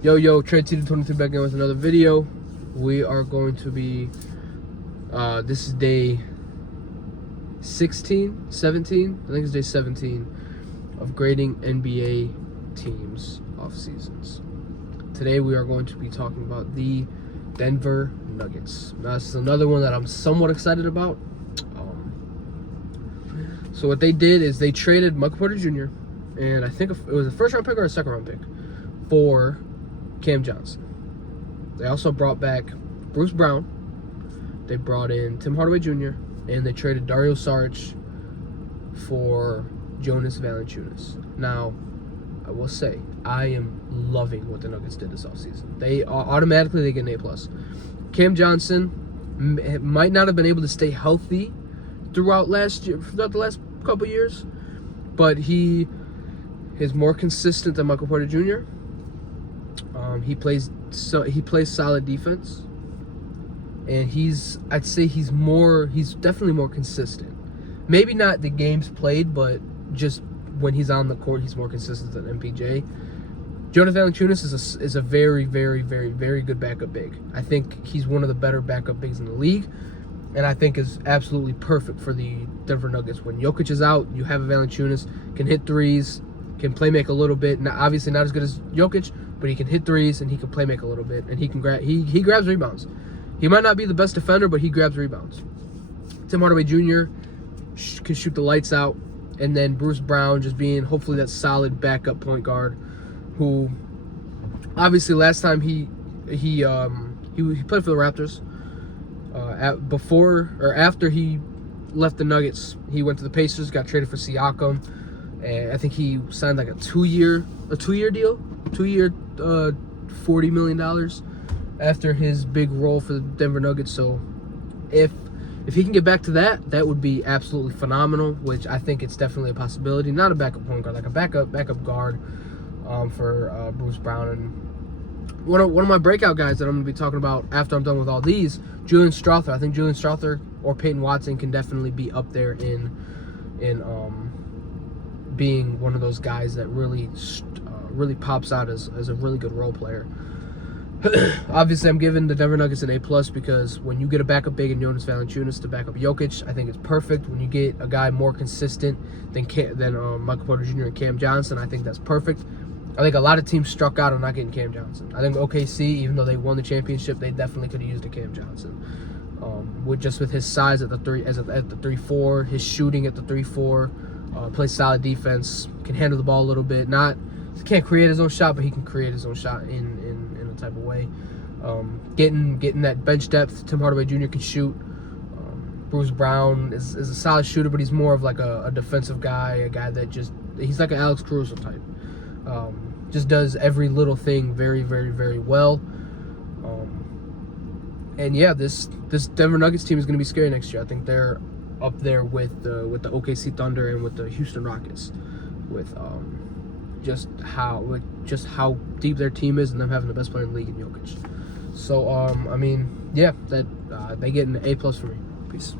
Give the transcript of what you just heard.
Yo, Trey T23 back in with another video. We are going to be, this is day 17, I think it's day 17 of grading NBA teams off seasons. Today we are going to be talking about the Denver Nuggets. Now this is another one that I'm somewhat excited about. So what they did is they traded Michael Porter Jr. and I think it was a first round pick or a second round pick for Cam Johnson. They also brought back Bruce Brown. They brought in Tim Hardaway Jr. and they traded Dario Saric for Jonas Valanciunas. Now, I will say, I am loving what the Nuggets did this offseason. They automatically get an A+. Cam Johnson might not have been able to stay healthy throughout the last couple years, but he is more consistent than Michael Porter Jr. He plays solid defense, and I'd say he's definitely more consistent. Maybe not the games played, but just when he's on the court, he's more consistent than MPJ. Jonas Valanciunas is a very, very, very, very good backup big. I think he's one of the better backup bigs in the league, and I think is absolutely perfect for the Denver Nuggets. When Jokic is out, you have a Valanciunas, can hit threes, can play make a little bit. Now, obviously not as good as Jokic, but he can hit threes and he can play make a little bit, and he can he grabs rebounds. He might not be the best defender, but he grabs rebounds. Tim Hardaway Jr. can shoot the lights out, and then Bruce Brown just being hopefully that solid backup point guard, who obviously last time he played for the Raptors. Before or after he left the Nuggets, he went to the Pacers, got traded for Siakam, and I think he signed like a two-year deal, $40 million after his big role for the Denver Nuggets. So if he can get back to that would be absolutely phenomenal, which I think it's definitely a possibility. Not a backup point guard, like a backup guard for Bruce Brown. And one of my breakout guys that I'm going to be talking about after I'm done with all these, Julian Strawther. I think Julian Strawther or Peyton Watson can definitely be up there in being one of those guys that really pops out as a really good role player. Obviously, I'm giving the Denver Nuggets an A+ because when you get a backup big in Jonas Valanciunas to back up Jokic, I think it's perfect. When you get a guy more consistent than Michael Porter Jr. and Cam Johnson, I think that's perfect. I think a lot of teams struck out on not getting Cam Johnson. I think OKC, even though they won the championship, they definitely could have used a Cam Johnson. With his size at the 3-4, his shooting at the 3-4, plays solid defense, can handle the ball a little bit. He can't create his own shot, but he can create his own shot in a type of way. Getting that bench depth. Tim Hardaway Jr. can shoot. Bruce Brown is a solid shooter, but he's more of like a defensive guy, a guy that he's like an Alex Caruso type. Just does every little thing very, very, very well. And yeah, this Denver Nuggets team is going to be scary next year. I think they're up there with the OKC Thunder and with the Houston Rockets, with just how deep their team is and them having the best player in the league in Jokic. So I mean, yeah, that they get an A+ for me. Peace.